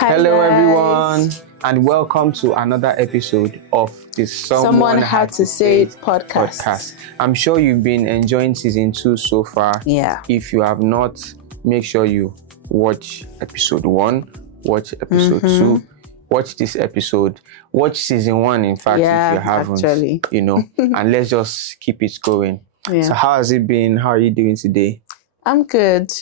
Hello, everyone, and welcome to another episode of the Someone Had to Say It podcast. I'm sure you've been enjoying season 2 so far. Yeah. If you have not, make sure you watch episode 1, watch episode 2, watch this episode, watch season 1, in fact, if you haven't, actually. And let's just keep it going. Yeah. So how has it been? How are you doing today? I'm good.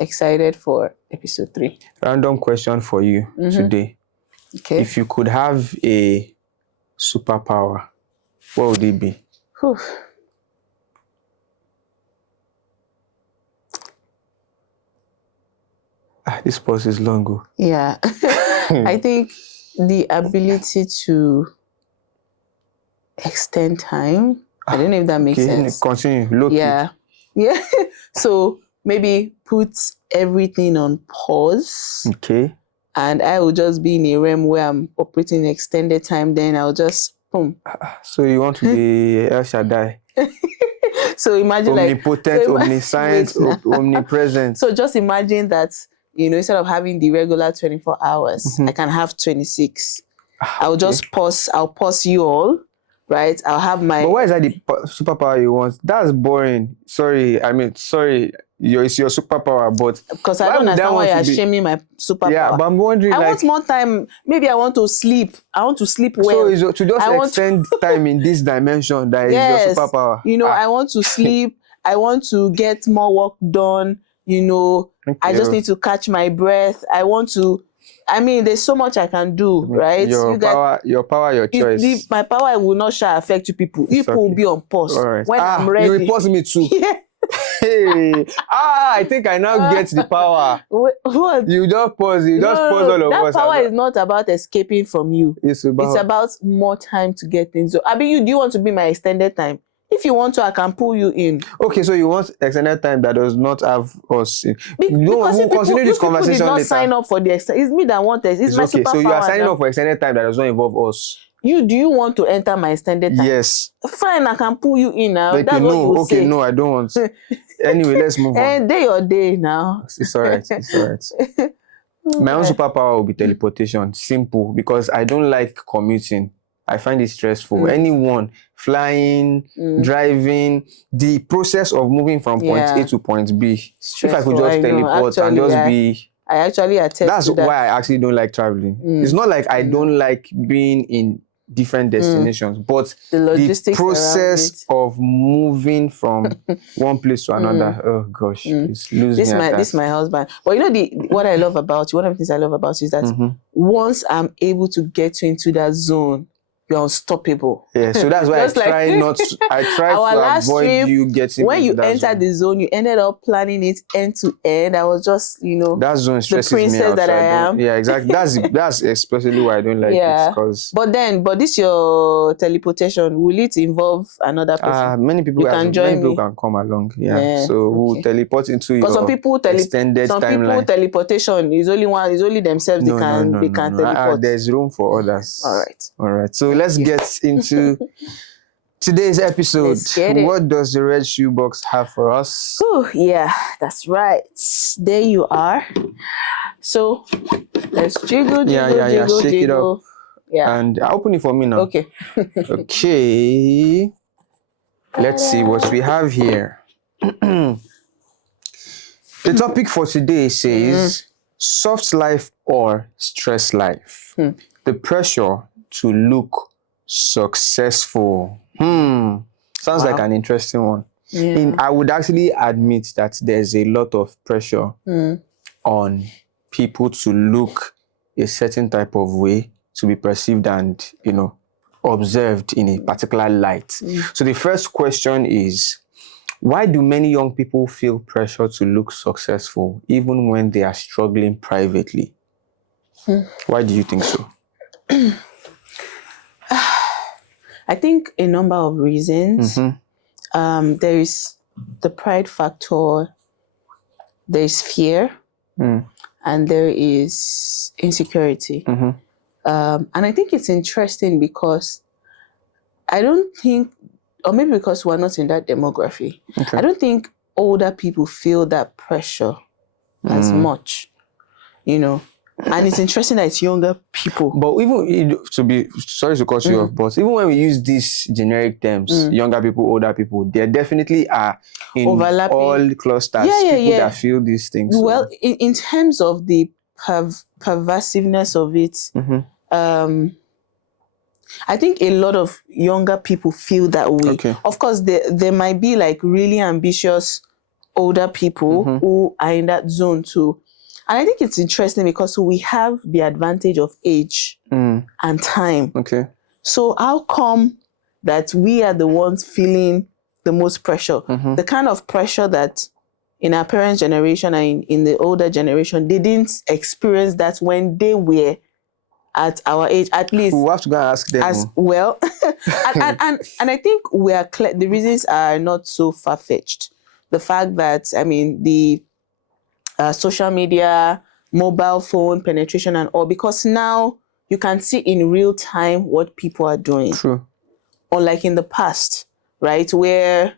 Excited for episode 3. Random question for you today. Okay. If you could have a superpower, what would it be? Whew. This pause is long ago. Yeah. I think the ability to extend time. I don't know if that makes sense. Continue. Look. Yeah. So maybe put everything on pause. Okay. And I will just be in a realm where I'm operating extended time. Then I'll just boom. So you want to be El Shaddai? So imagine omnipotent, omniscient, omnipresent. So just imagine that, instead of having the regular 24 hours, I can have 26. I'll just pause. I'll pause you all, right? I'll have my... But why is that the superpower you want? That's boring. Sorry. It's your superpower, but... Because I don't understand why you're shaming my superpower. Yeah, but I'm wondering, I want more time. Maybe I want to sleep. I want to sleep well. So to just extend time in this dimension, that is your superpower. I want to sleep. I want to get more work done. Okay. I just need to catch my breath. I want to... there's so much I can do, right? Your power, your choice. My power will not affect you people. People will be on pause. Right. When I'm ready. You will pause me too. Yeah. Hey, I think I now get the power. What? You just pause. You just pause all of us. That power is not about escaping from you. It's about more time to get things. So, do you want to be my extended time? If you want to, I can pull you in. Okay, so you want extended time that does not have us in. Because we'll continue this conversation did not later. Sign up for the it's me that want it. It's my okay. So you are signing now. up for extended time that does not involve us. Do you want to enter my extended time? Yes. Fine, I can pull you in now. Okay, That's what you say. No, I don't want. Anyway, let's move on. Day or day now. It's all right. My own superpower will be teleportation. Simple, because I don't like commuting. I find it stressful. Anyone flying, driving, the process of moving from point A to point B. Stressful, if I could just teleport and just be... I actually attest to that. That's why I actually don't like traveling. It's not like I don't like being in different destinations, but the process of moving from one place to another, oh gosh, it's losing this is my husband. But what I love about you, one of the things I love about you is that once I'm able to get you into that zone, you're unstoppable. Yeah, so that's why I try to avoid you getting when you entered the zone, you ended up planning it end to end. I was just, that zone stresses the princess me out, that I am. Yeah, exactly. That's especially why I don't like it. Because but this your teleportation, will it involve another person? Many people can come along. Yeah. So we'll teleport into your extended timeline. Some people teleportation is only themselves they can teleport. There's room for others. All right. So let's get into today's episode. What does the red shoebox have for us? Yeah, that's right. There you are. So let's jiggle. Shake it up. Yeah. And open it for me now. Okay. Okay. Let's see what we have here. The topic for today says soft life or stress life. The pressure to look successful. Sounds like an interesting one. Yeah. I would actually admit that there's a lot of pressure on people to look a certain type of way, to be perceived and, observed in a particular light. So the first question is, why do many young people feel pressure to look successful even when they are struggling privately? Why do you think so? I think a number of reasons. There is the pride factor, there is fear, and there is insecurity. And I think it's interesting because I don't think, or maybe because we're not in that demography, I don't think older people feel that pressure as much, And it's interesting that it's younger people. But even sorry to cut you off, but even when we use these generic terms, younger people, older people, there definitely are in Overlapping. all clusters people that feel these things. Well, in terms of the pervasiveness of it, I think a lot of younger people feel that way. Okay. Of course, there might be like really ambitious older people who are in that zone too. And I think it's interesting because we have the advantage of age and time. Okay. So how come that we are the ones feeling the most pressure? The kind of pressure that in our parents' generation and in the older generation, they didn't experience that when they were at our age, at least. We'll have to go and ask them. As well. and I think we are clear, the reasons are not so far-fetched. The fact that, I mean, the social media, mobile phone penetration and all, because now you can see in real time what people are doing. True. Unlike in the past, right, where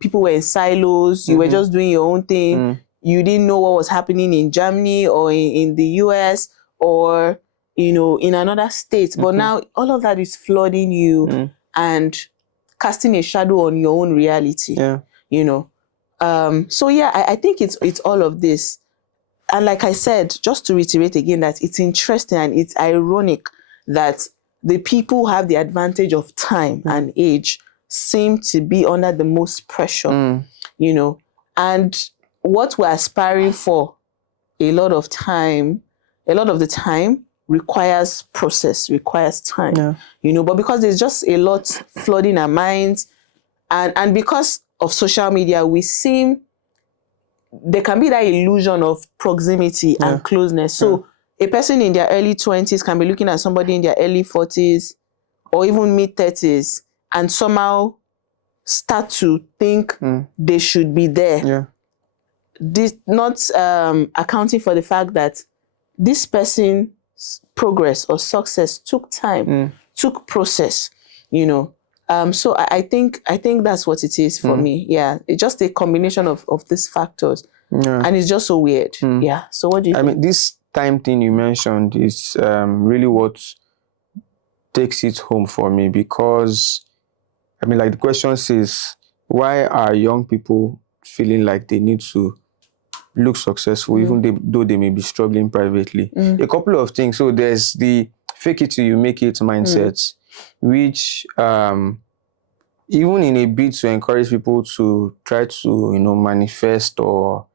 people were in silos, you were just doing your own thing. You didn't know what was happening in Germany or in the US or, you know, in another state. But now all of that is flooding you and casting a shadow on your own reality, you know. So yeah, I think it's all of this. And like I said, just to reiterate again, that it's interesting and it's ironic that the people who have the advantage of time and age seem to be under the most pressure, you know. And what we're aspiring for a lot of the time requires process, requires time, you know. But because there's just a lot flooding our minds, and because of social media, there can be that illusion of proximity and closeness. So a person in their early 20s can be looking at somebody in their early 40s or even mid 30s and somehow start to think they should be there. This not accounting for the fact that this person's progress or success took time, took process, you know. So I think that's what it is for me. Yeah, it's just a combination of these factors, and it's just so weird. Yeah. So what do you think? I mean, this time thing you mentioned is really what takes it home for me, because I mean, like the question says, why are young people feeling like they need to look successful even though they may be struggling privately? A couple of things. So there's the fake it till you make it mindset, which even in a bid to encourage people to try to, you know, manifest or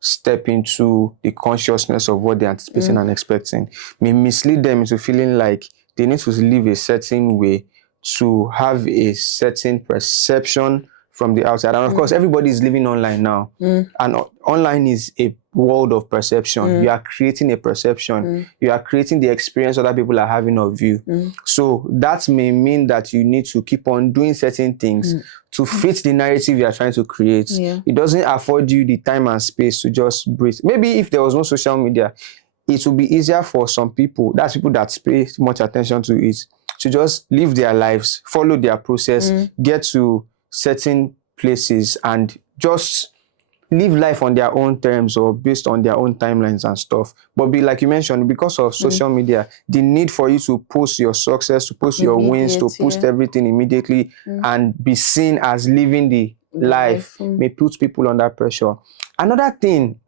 step into the consciousness of what they're anticipating and expecting, may mislead them into feeling like they need to live a certain way to have a certain perception from the outside. And of course, everybody is living online now. And online is a world of perception. You are creating a perception. You are creating the experience other people are having of you. So that may mean that you need to keep on doing certain things to fit the narrative you are trying to create. It doesn't afford you the time and space to just breathe. Maybe if there was no social media, it would be easier for some people, that's people that pay much attention to it, to just live their lives, follow their process, get to certain places and just live life on their own terms or based on their own timelines and stuff. But like you mentioned, because of social media, the need for you to post your success, to post your wins, to post everything immediately and be seen as living the life may put people under pressure. Another thing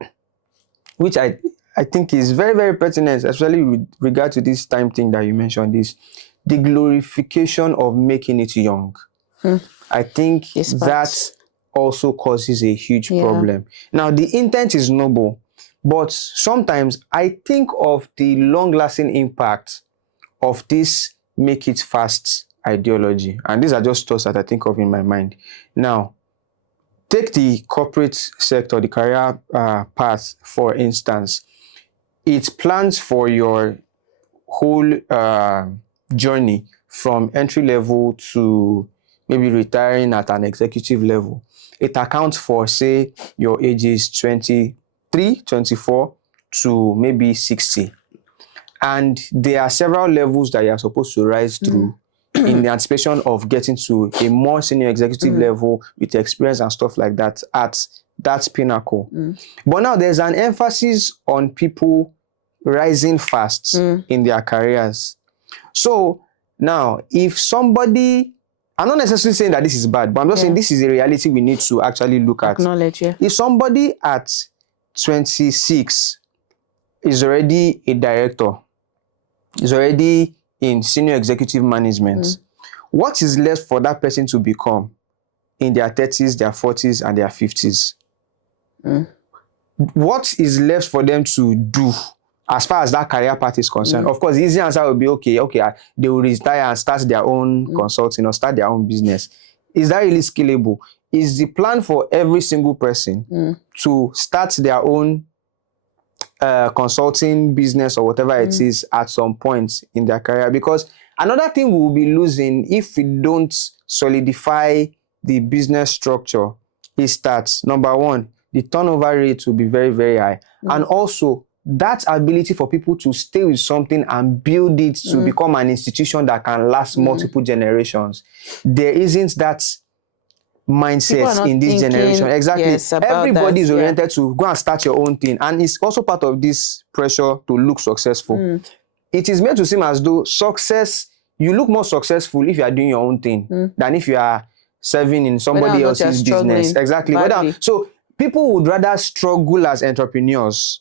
which I think is very, very pertinent, especially with regard to this time thing that you mentioned, is the glorification of making it young. I think that also causes a huge problem. Now, the intent is noble, but sometimes I think of the long-lasting impact of this make it fast ideology. And these are just thoughts that I think of in my mind. Now, take the corporate sector, the career path, for instance. It plans for your whole journey from entry level to maybe retiring at an executive level. It accounts for, say, your age is 23, 24 to maybe 60. And there are several levels that you are supposed to rise through in the anticipation of getting to a more senior executive level with experience and stuff like that at that pinnacle. But now there's an emphasis on people rising fast in their careers. So now, if somebody, I'm not necessarily saying that this is bad, but I'm just saying this is a reality we need to actually look at. Acknowledge, yeah. If somebody at 26 is already a director, is already in senior executive management, what is left for that person to become in their 30s, their 40s, and their 50s? What is left for them to do as far as that career path is concerned? Of course, the easy answer will be, okay, they will retire and start their own consulting or start their own business. Is that really scalable? Is the plan for every single person to start their own consulting business or whatever it is at some point in their career? Because another thing we will be losing if we don't solidify the business structure is that, number one, the turnover rate will be very, very high. And also, that ability for people to stay with something and build it to become an institution that can last multiple generations. There isn't that mindset in this generation. Exactly. Yes, everybody is oriented to go and start your own thing. And it's also part of this pressure to look successful. It is made to seem as though you look more successful if you are doing your own thing than if you are serving in somebody else's business. Exactly. So people would rather struggle as entrepreneurs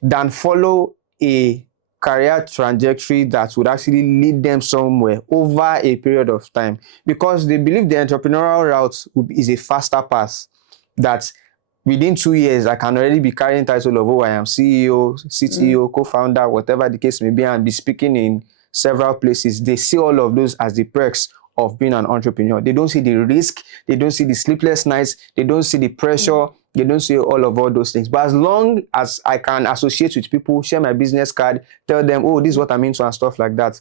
than follow a career trajectory that would actually lead them somewhere over a period of time, because they believe the entrepreneurial route is a faster path, that within 2 years I can already be carrying title of, I am CEO, CTO, co-founder, whatever the case may be, and be speaking in several places. They see all of those as the perks of being an entrepreneur. They don't see the risk, they don't see the sleepless nights, they don't see the pressure, they don't see all those things. But as long as I can associate with people, share my business card, tell them, this is what I'm into and stuff like that.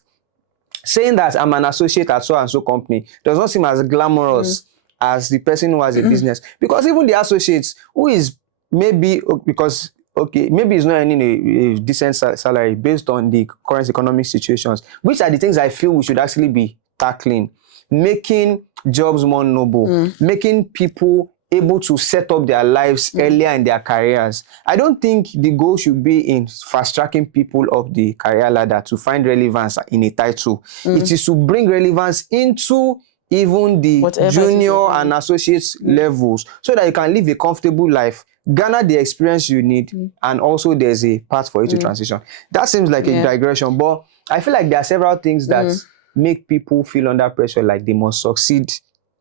Saying that I'm an associate at so and so company does not seem as glamorous as the person who has a business. Because even the associates, who is maybe, because maybe it's not earning a decent salary based on the current economic situations, which are the things I feel we should actually be tackling. Making jobs more noble, making people able to set up their lives earlier in their careers. I don't think the goal should be in fast-tracking people up the career ladder to find relevance in a title. It is to bring relevance into even the junior and associate levels, so that you can live a comfortable life, garner the experience you need, and also there's a path for you to transition. That seems like a digression, but I feel like there are several things that make people feel under pressure, like they must succeed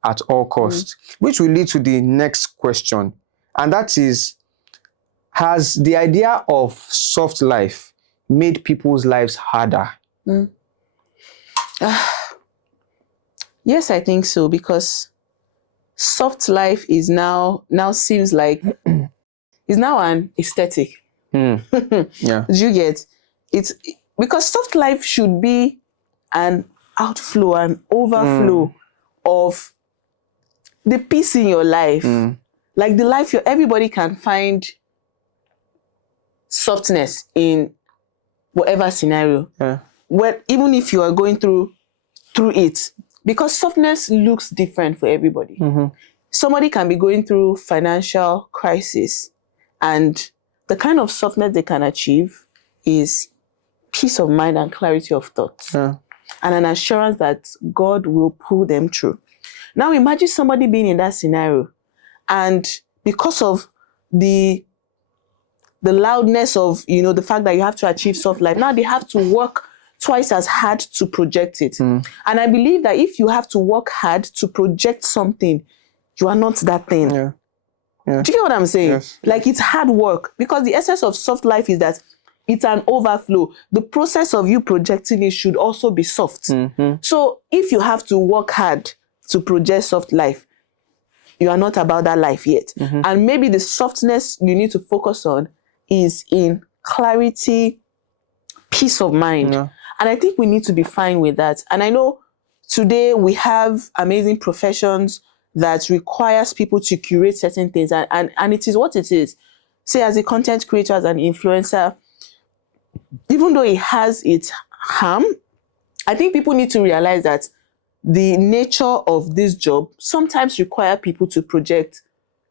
at all costs, which will lead to the next question. And that is, has the idea of soft life made people's lives harder? Yes, I think so, because soft life is now seems like is now an aesthetic. Yeah. Do you get? It's because soft life should be an outflow, an overflow of the peace in your life. Like the life everybody can find softness in whatever scenario. Well, even if you are going through it, because softness looks different for everybody. Somebody can be going through financial crisis, and the kind of softness they can achieve is peace of mind and clarity of thought, and an assurance that God will pull them through. Now imagine somebody being in that scenario, and because of the loudness of, the fact that you have to achieve soft life, now they have to work twice as hard to project it. And I believe that if you have to work hard to project something, you are not that thing. Do you get what I'm saying? Yes. Like, it's hard work, because the essence of soft life is that it's an overflow. The process of you projecting it should also be soft. So if you have to work hard to project soft life, you are not about that life yet. And maybe the softness you need to focus on is in clarity, peace of mind. And I think we need to be fine with that. And I know today we have amazing professions that requires people to curate certain things, and it is what it is. Say, as a content creator, as an influencer, even though it has its harm, I think people need to realize that the nature of this job sometimes require people to project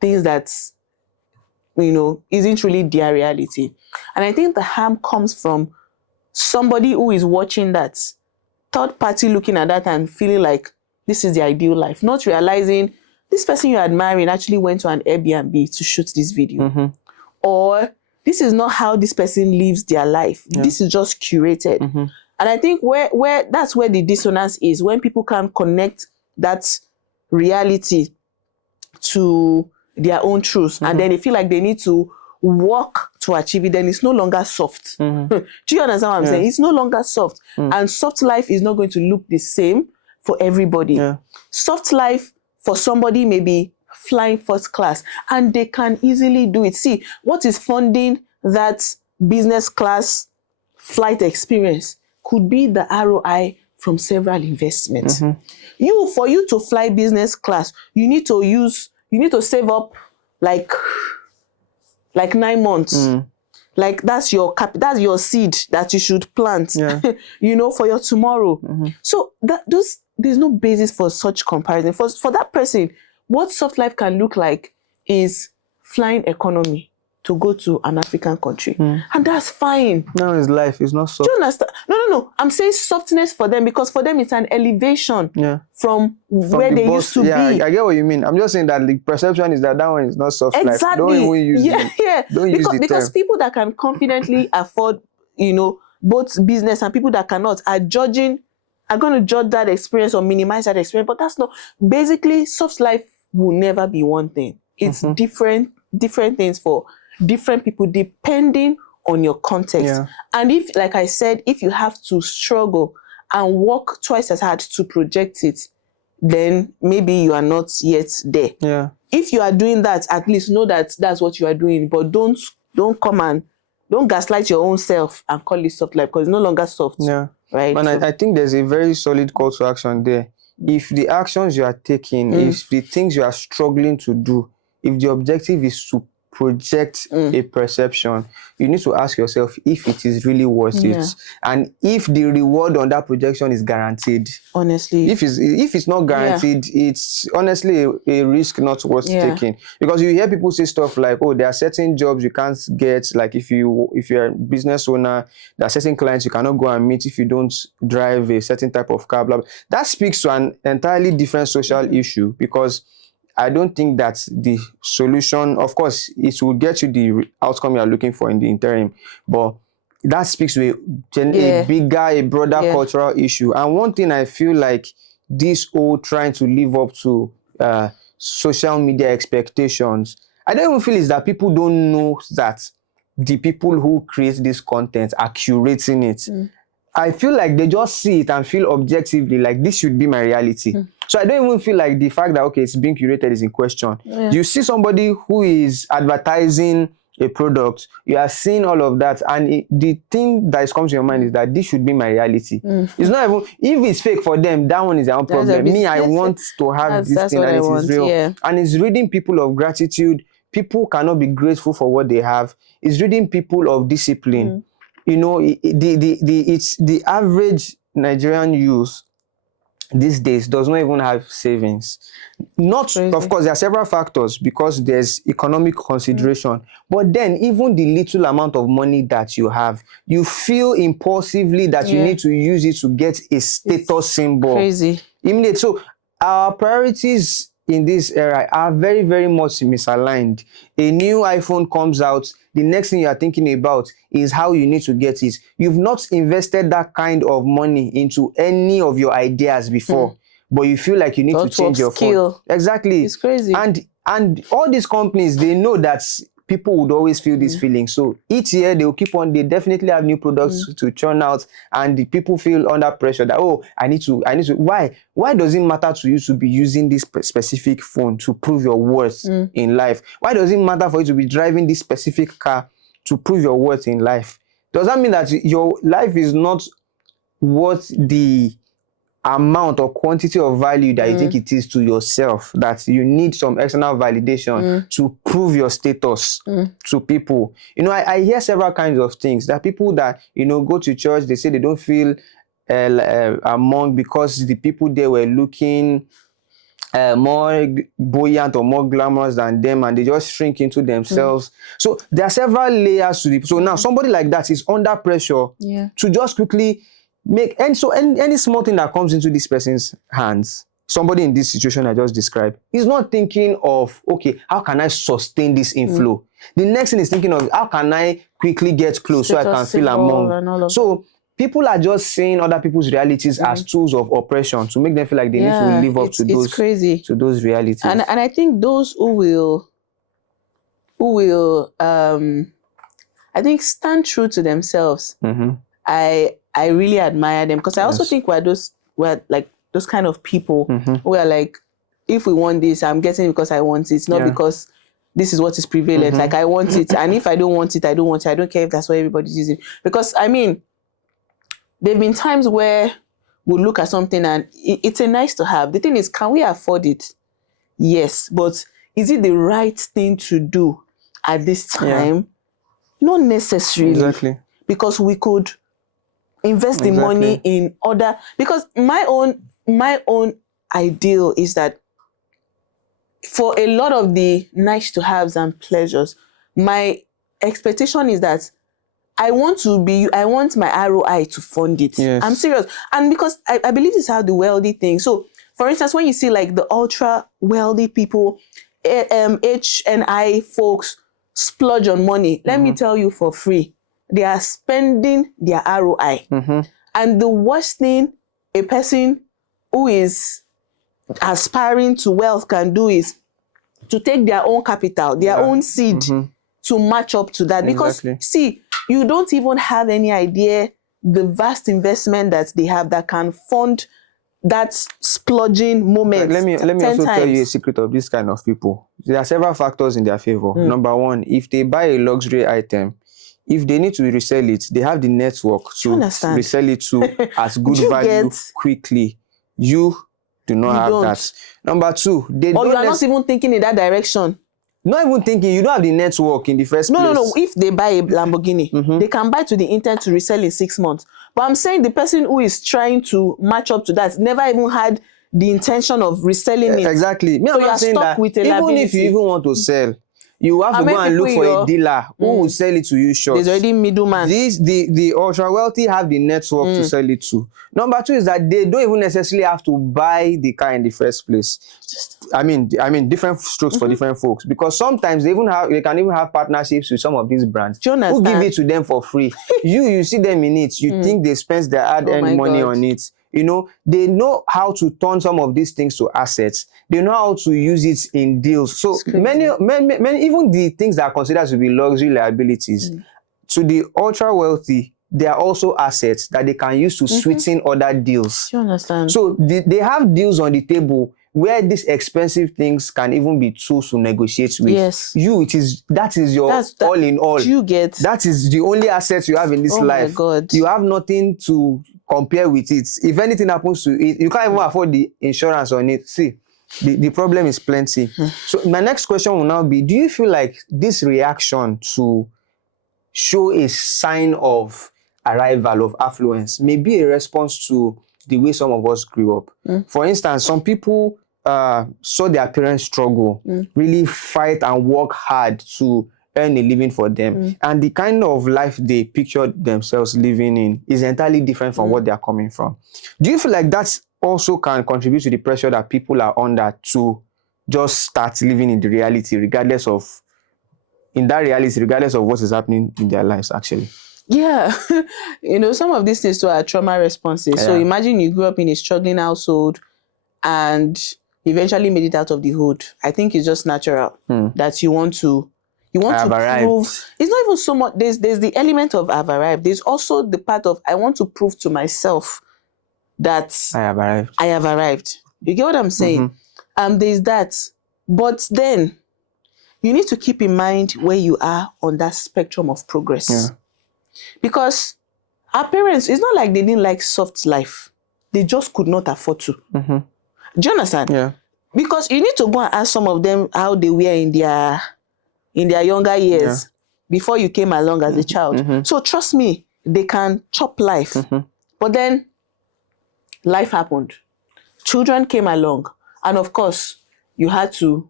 things that isn't really their reality. And I think the harm comes from somebody who is watching that, third party looking at that and feeling like this is the ideal life, not realizing this person you're admiring actually went to an Airbnb to shoot this video. Or this is not how this person lives their life. This is just curated. And I think where that's where the dissonance is, when people can't connect that reality to their own truth, and then they feel like they need to work to achieve it, then it's no longer soft. Do you understand what I'm saying? It's no longer soft. And soft life is not going to look the same for everybody. Soft life for somebody may be flying first class, and they can easily do it. See, what is funding that business class flight experience could be the ROI from several investments. For you to fly business class, you need to save up like 9 months. Like that's your seed that you should plant, for your tomorrow. So there's no basis for such comparison. For that person, what soft life can look like is flying economy to go to an African country. And that's fine. Now is life, it's not soft. Do you understand? No. I'm saying softness for them, because for them it's an elevation from where they used to be. I get what you mean. I'm just saying that the perception is that one is not soft life. Don't even use it. Don't use the because term. people that can confidently afford, both business and people that cannot are going to judge that experience or minimize that experience. But that's not, basically, soft life will never be one thing. It's different things for different people depending on your context. And if, like I said, if you have to struggle and work twice as hard to project it, then maybe you are not yet there. If you are doing that, at least know that that's what you are doing. But don't come and don't gaslight your own self and call it soft life, because it's no longer soft. Right. And I think there's a very solid call to action there. If the actions you are taking, if the things you are struggling to do, if the objective is to project a perception, you need to ask yourself if it is really worth it, and if the reward on that projection is guaranteed. Honestly, if it's not guaranteed, it's honestly a risk not worth taking. Because you hear people say stuff like, oh, there are certain jobs you can't get, like if you're a business owner, there are certain clients you cannot go and meet if you don't drive a certain type of car, blah, blah. That speaks to an entirely different social issue, because I don't think that's the solution. Of course, it will get you the outcome you are looking for in the interim, but that speaks to a broader cultural issue. And one thing I feel like this whole trying to live up to social media expectations, I don't even feel is that people don't know that the people who create this content are curating it. I feel like they just see it and feel objectively like this should be my reality. So I don't even feel like the fact that, okay, it's being curated is in question. You see somebody who is advertising a product, you are seeing all of that, and the thing that comes to your mind is that this should be my reality. It's not even, if it's fake for them, that one is their own problem. Me, I want to have this thing and it is real. And it's reading people of gratitude. People cannot be grateful for what they have. It's reading people of discipline. It's the average Nigerian youth these days does not even have savings. Of course, there are several factors, because there's economic consideration. But then even the little amount of money that you have, you feel impulsively that you need to use it to get a status symbol. Crazy. Immediate. So our priorities in this era are very, very much misaligned. A new iPhone comes out, the next thing you are thinking about is how you need to get it. You've not invested that kind of money into any of your ideas before, but you feel like you need to change your phone. Exactly. It's crazy. And all these companies, they know that people would always feel this feeling. So each year they will keep on, they definitely have new products to churn out, and the people feel under pressure that, oh, I need to. Why does it matter to you to be using this specific phone to prove your worth in life? Why does it matter for you to be driving this specific car to prove your worth in life? Does that mean that your life is not worth the amount or quantity of value that you think it is to yourself, that you need some external validation to prove your status to people? I hear several kinds of things. There are people that, go to church, they say they don't feel among because the people there were looking more buoyant or more glamorous than them, and they just shrink into themselves. So there are several layers to it. So now somebody like that is under pressure to just quickly make, and so any small thing that comes into this person's hands, somebody in this situation I just described, is not thinking of, okay, how can I sustain this inflow? The next thing is thinking of, how can I quickly get close so I can feel among. So people are just seeing other people's realities as tools of oppression to make them feel like they need to live up to those realities. And I think those who will I think stand true to themselves. I really admire them, because I also think we're like those kind of people who are like, if we want this, I'm getting it because I want it, not because this is what is prevalent. Like, I want it, and if I don't want it, I don't want it. I don't care if that's what everybody's using. Because I mean, there've been times where we'll look at something and it's a nice to have. The thing is, can we afford it? Yes, but is it the right thing to do at this time? Not necessarily. Exactly. Because we could invest the money in other, because my own ideal is that for a lot of the nice to haves and pleasures, my expectation is that I want my ROI to fund it. Yes. I'm serious. And because I believe this is how the wealthy think. So for instance, when you see like the ultra wealthy people, HNI folks splurge on money, let me tell you for free, they are spending their ROI. And the worst thing a person who is aspiring to wealth can do is to take their own capital, their own seed, to match up to that. Because see, you don't even have any idea the vast investment that they have that can fund that splurging moment. Let me also times. tell you a secret of this kind of people. There are several factors in their favor. Number one, if they buy a luxury item, if they need to resell it, they have the network to resell it to as good value quickly. You do not have that. Number two, or you are not even thinking in that direction. Not even thinking, you don't have the network in the first place. No. If they buy a Lamborghini, they can buy to the intent to resell in 6 months. But I'm saying the person who is trying to match up to that never even had the intention of reselling it. Exactly. So you are stuck with a liability. Even if you even want to sell, you have to go and look for a dealer who will sell it to you short. There's already middleman. The ultra wealthy have the network to sell it to. Number two is that they don't even necessarily have to buy the car in the first place. I mean, different strokes for different folks, because sometimes they can even have partnerships with some of these brands who give it to them for free. you see them in it. You think they spend their hard-earned money on it. You know, they know how to turn some of these things to assets. They know how to use it in deals. So many, even the things that are considered to be luxury liabilities, to the ultra wealthy, they are also assets that they can use to sweeten other deals. Do you understand? So they have deals on the table where these expensive things can even be tools to negotiate with. Yes. That is your all in all. You get. That is the only asset you have in this life. Oh my God. You have nothing to compare with it. If anything happens to it, you can't even afford the insurance on it. See, the problem is plenty. So my next question will now be, do you feel like this reaction to show a sign of arrival of affluence may be a response to the way some of us grew up? For instance, some people saw their parents struggle, really fight and work hard to earn a living for them. And the kind of life they pictured themselves living in is entirely different from what they are coming from. Do you feel like that also can contribute to the pressure that people are under to just start living in the reality, regardless of what is happening in their lives, actually? Yeah. Some of these things are trauma responses. Yeah. So imagine you grew up in a struggling household and eventually made it out of the hood. I think it's just natural that you want to prove. It's not even so much. There's the element of I've arrived. There's also the part of I want to prove to myself that I have arrived. You get what I'm saying? There's that. But then you need to keep in mind where you are on that spectrum of progress. Yeah. Because our parents, it's not like they didn't like soft life. They just could not afford to. Do you understand? Yeah. Because you need to go and ask some of them how they were in their younger years before you came along as a child. So trust me, they can chop life. But then life happened. Children came along. And of course, you had to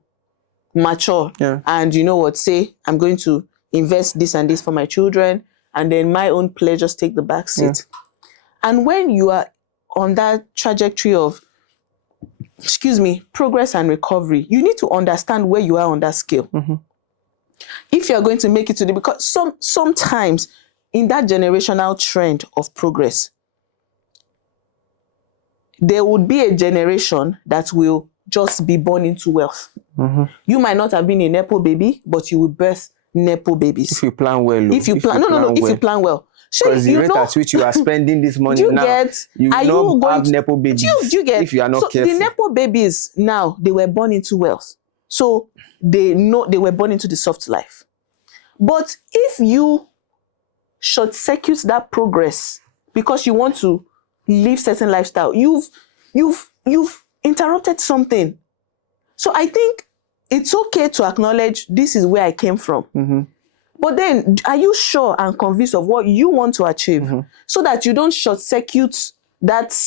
mature and say, I'm going to invest this and this for my children, and then my own pleasures take the back seat. And when you are on that trajectory of, progress and recovery, you need to understand where you are on that scale. If you're going to make it to because sometimes in that generational trend of progress, there would be a generation that will just be born into wealth. You might not have been a Nepo baby, but you will birth Nepo babies. If you plan well. If you plan well. Because the rate at which you are spending this money you will not have Nepo babies if you are not careful. The Nepo babies now, they were born into wealth. So they know they were born into the soft life. But if you short circuit that progress because you want to live certain lifestyle, you've interrupted something. So I think it's okay to acknowledge this is where I came from. But then, are you sure and convinced of what you want to achieve so that you don't short circuit that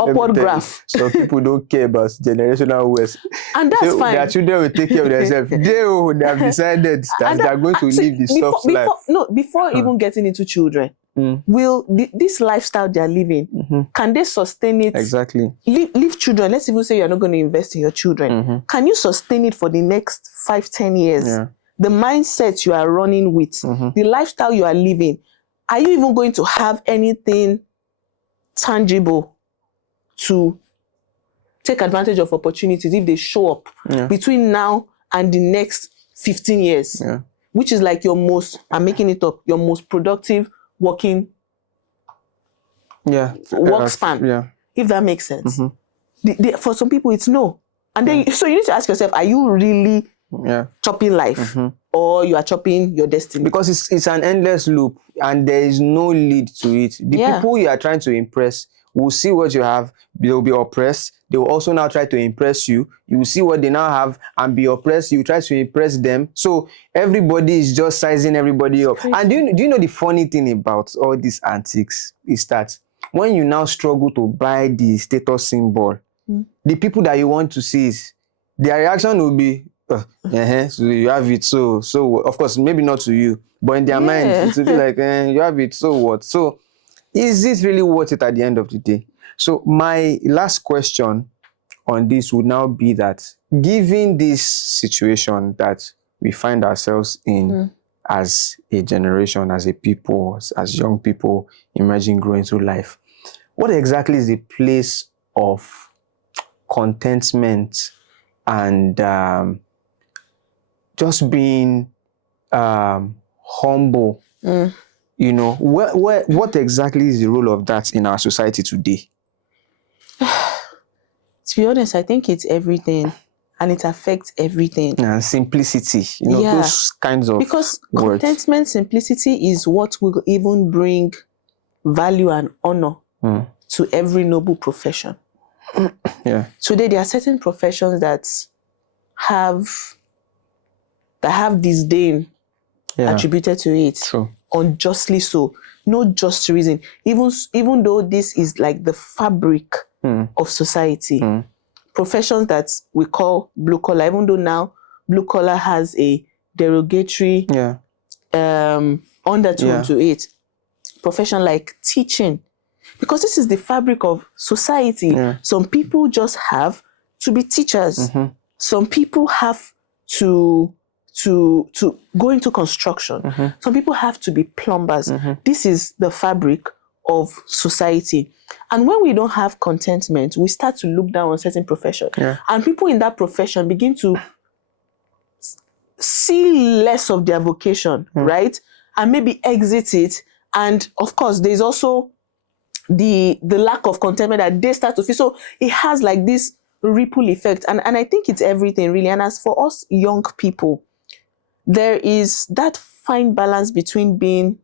upward graph? Some people don't care about generational wealth. And that's fine. Their children will take care of themselves. They have decided that they are going to live the soft life. Before even getting into children, will this lifestyle they are living, can they sustain it? Exactly. Leave children. Let's even say you're not going to invest in your children. Can you sustain it for the next 5-10 years? Yeah. The mindset you are running with, the lifestyle you are living, are you even going to have anything tangible to take advantage of opportunities if they show up between now and the next 15 years? Which is like your most, I'm making it up, your most productive working work span. If that makes sense. For some people, it's no. And then, so you need to ask yourself, are you really chopping life or you are chopping your destiny? Because it's an endless loop and there is no lead to it. The people you are trying to impress will see what you have, they will be oppressed. They will also now try to impress you. You will see what they now have and be oppressed. You try to impress them. So everybody is just sizing everybody up. And do you know the funny thing about all these antics is that when you now struggle to buy the status symbol, the people that you want to see, their reaction will be, so you have it, so of course, maybe not to you, but in their mind, it will be like, you have it, so what? So is it really worth it at the end of the day? So my last question on this would now be that, given this situation that we find ourselves in as a generation, as a people, as young people emerging, growing through life, what exactly is the place of contentment and just being humble? What exactly is the role of that in our society today? To be honest, I think it's everything, and it affects everything. And simplicity, those kinds of because words. Contentment, simplicity is what will even bring value and honor to every noble profession. Today, there are certain professions that have disdain attributed to it. True. Unjustly so. No just reason. Even though this is like the fabric of society. Professions that we call blue collar, even though now blue collar has a derogatory undertone to it. Profession like teaching. Because this is the fabric of society. Some people just have to be teachers. Some people have to go into construction. Some people have to be plumbers. This is the fabric of society. And when we don't have contentment, we start to look down on certain profession. And people in that profession begin to see less of their vocation, right? And maybe exit it. And of course, there's also the lack of contentment that they start to feel. So it has like this ripple effect. And I think it's everything really. And as for us young people, there is that fine balance between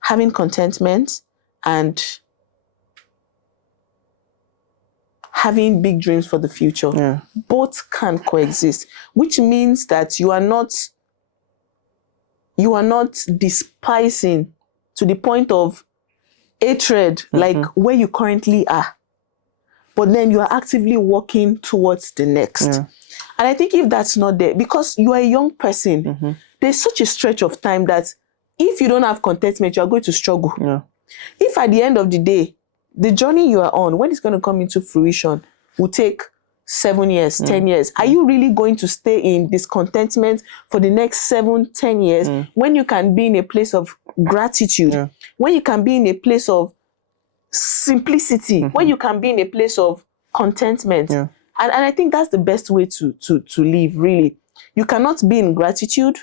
having contentment and having big dreams for the future. Both can coexist, which means that you are not despising to the point of hatred, like where you currently are. but then you are actively working towards the next. Yeah. And I think if that's not there, because you are a young person, there's such a stretch of time that if you don't have contentment, you are going to struggle. Yeah. If at the end of the day, the journey you are on, when it's going to come into fruition, will take 7 years, 10 years. Are you really going to stay in discontentment for the next 7, 10 years when you can be in a place of gratitude, when you can be in a place of simplicity, when you can be in a place of contentment? And I think that's the best way to live, really. You cannot be in gratitude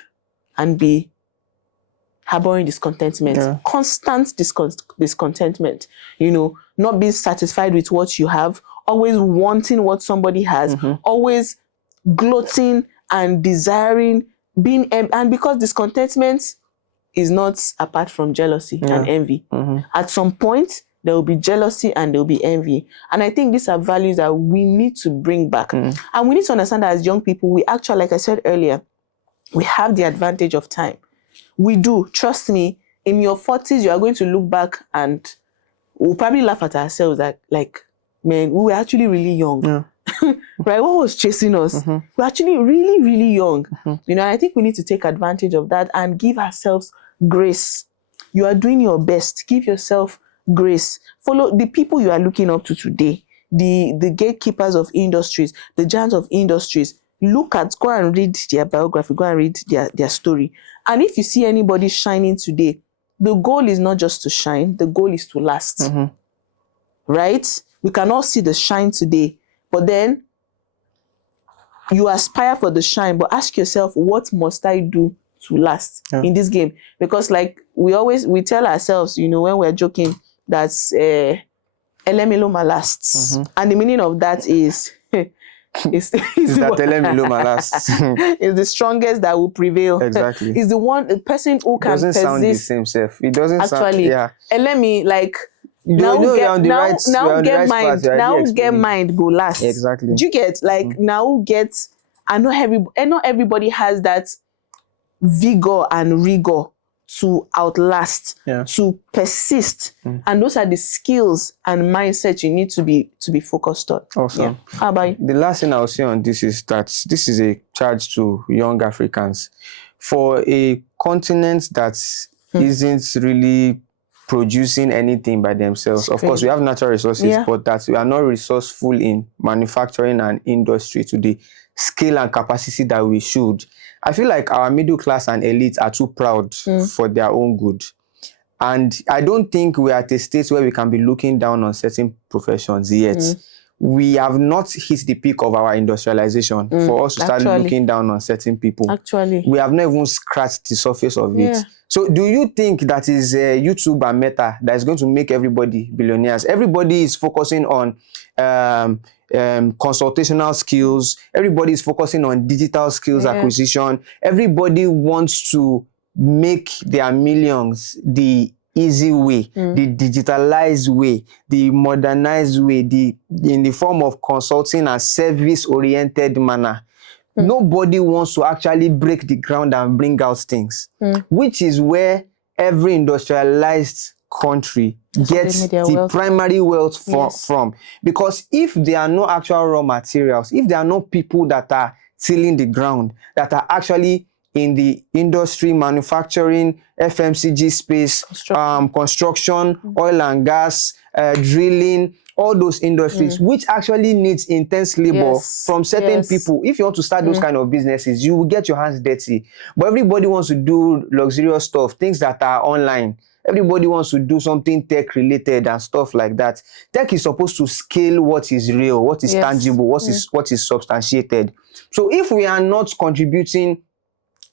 and be harboring discontentment, constant discontentment, not being satisfied with what you have, always wanting what somebody has, always gloating and desiring, and because discontentment is not apart from jealousy and envy. At some point, there will be jealousy and there will be envy. And I think these are values that we need to bring back. And we need to understand that as young people, we actually, like I said earlier, we have the advantage of time. We do. Trust me, in your 40s, you are going to look back and we'll probably laugh at ourselves that, like, man, we were actually really young. Right? What was chasing us? We're actually really, really young. And I think we need to take advantage of that and give ourselves grace. You are doing your best. Give yourself grace. Follow the people you are looking up to today, the gatekeepers of industries, the giants of industries. Go and read their biography, go and read their story. And if you see anybody shining today, the goal is not just to shine, the goal is to last. Right? We cannot see the shine today, but then you aspire for the shine, but ask yourself, what must I do to last in this game? Because like we tell ourselves, when we're joking, that's elemelo ma lasts. And the meaning of that is is the strongest that will prevail. Exactly. Is the person who can doesn't persist. Sound the same self. It doesn't actually sound, let me like get mind go last. Exactly. Do you get I know everybody has that vigor and rigor to outlast, to persist, and those are the skills and mindset you need to be focused on. Awesome. How about you? The last thing I'll say on this is that this is a charge to young Africans. For a continent that isn't really producing anything by themselves. Of course, we have natural resources, but that we are not resourceful in manufacturing and industry to the scale and capacity that we should. I feel like our middle class and elites are too proud for their own good. And I don't think we're at a state where we can be looking down on certain professions yet. We have not hit the peak of our industrialization for us to start looking down on certain people. We have not even scratched the surface of it. So do you think that is YouTube and Meta that is going to make everybody billionaires? Everybody is focusing on consultational skills. Everybody is focusing on digital skills acquisition. Everybody wants to make their millions the easy way, the digitalized way, the modernized way, in the form of consulting and service-oriented manner. Nobody wants to actually break the ground and bring out things, which is where every industrialized country gets the primary wealth from. Because if there are no actual raw materials, if there are no people that are tilling the ground, that are actually in the industry, manufacturing, FMCG space, construction, oil and gas, drilling, all those industries, which actually needs intense labor from certain people. If you want to start those kind of businesses, you will get your hands dirty. But everybody wants to do luxurious stuff, things that are online. Everybody wants to do something tech related and stuff like that. Tech is supposed to scale what is real, what is tangible, what is substantiated. So if we are not contributing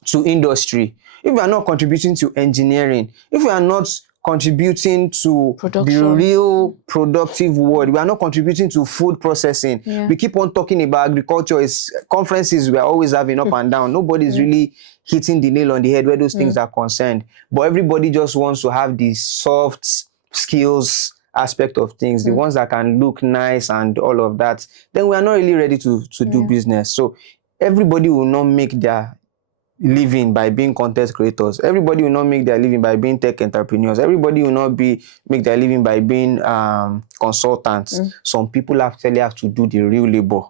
to industry, if we are not contributing to engineering, if we are not contributing to the real productive world, we are not contributing to food processing. We keep on talking about agriculture. It's conferences we are always having up and down. Nobody's really hitting the nail on the head where those things are concerned. But everybody just wants to have the soft skills aspect of things, the ones that can look nice and all of that. Then we are not really ready to do business. So everybody will not make their living by being content creators. Everybody will not make their living by being tech entrepreneurs. Everybody will not make their living by being consultants. Some people actually have to do the real labor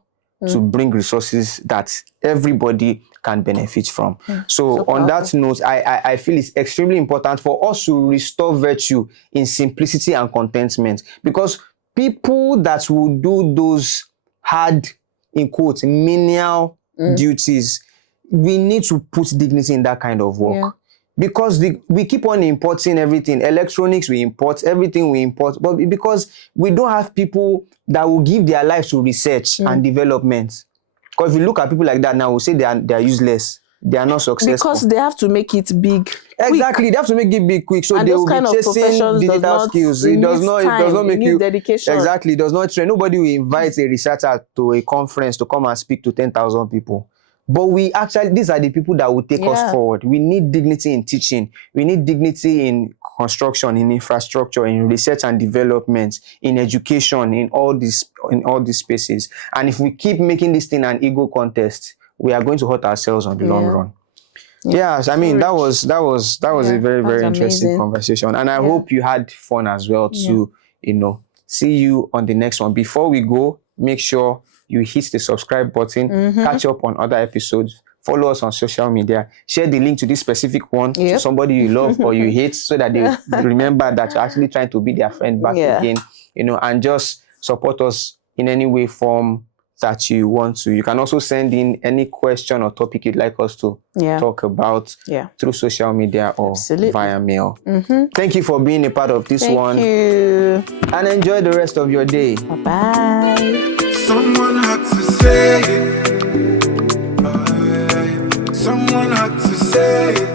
to bring resources that everybody can benefit from. So on that note, I feel it's extremely important for us to restore virtue in simplicity and contentment, because people that will do those hard, in quotes, menial duties, we need to put dignity in that kind of work. Because we keep on importing everything. Electronics, we import. Everything we import. But because we don't have people that will give their lives to research and development. Because if you look at people like that now, we'll say they are useless. They are not successful. Because they have to make it big. Exactly. They have to make it big quick. So and they will kind be chasing digital skills. It does not make you dedication. Exactly. It does not train. Nobody will invite a researcher to a conference to come and speak to 10,000 people. But these are the people that will take us forward. We need dignity in teaching. We need dignity in construction, in infrastructure, in research and development, in education, in all these spaces. And if we keep making this thing an ego contest, we are going to hurt ourselves on the long run. Yes, I mean that was a very, very interesting conversation. And I hope you had fun as well to, see you on the next one. Before we go, make sure you hit the subscribe button, catch up on other episodes, follow us on social media, share the link to this specific one to somebody you love or you hate, so that they remember that you're actually trying to be their friend back again, and just support us in any way, form that you want to. You can also send in any question or topic you'd like us to talk about through social media or via mail. Thank you for being a part of this one. Thank you. And enjoy the rest of your day. Bye-bye. Someone had to say it. Someone had to say it.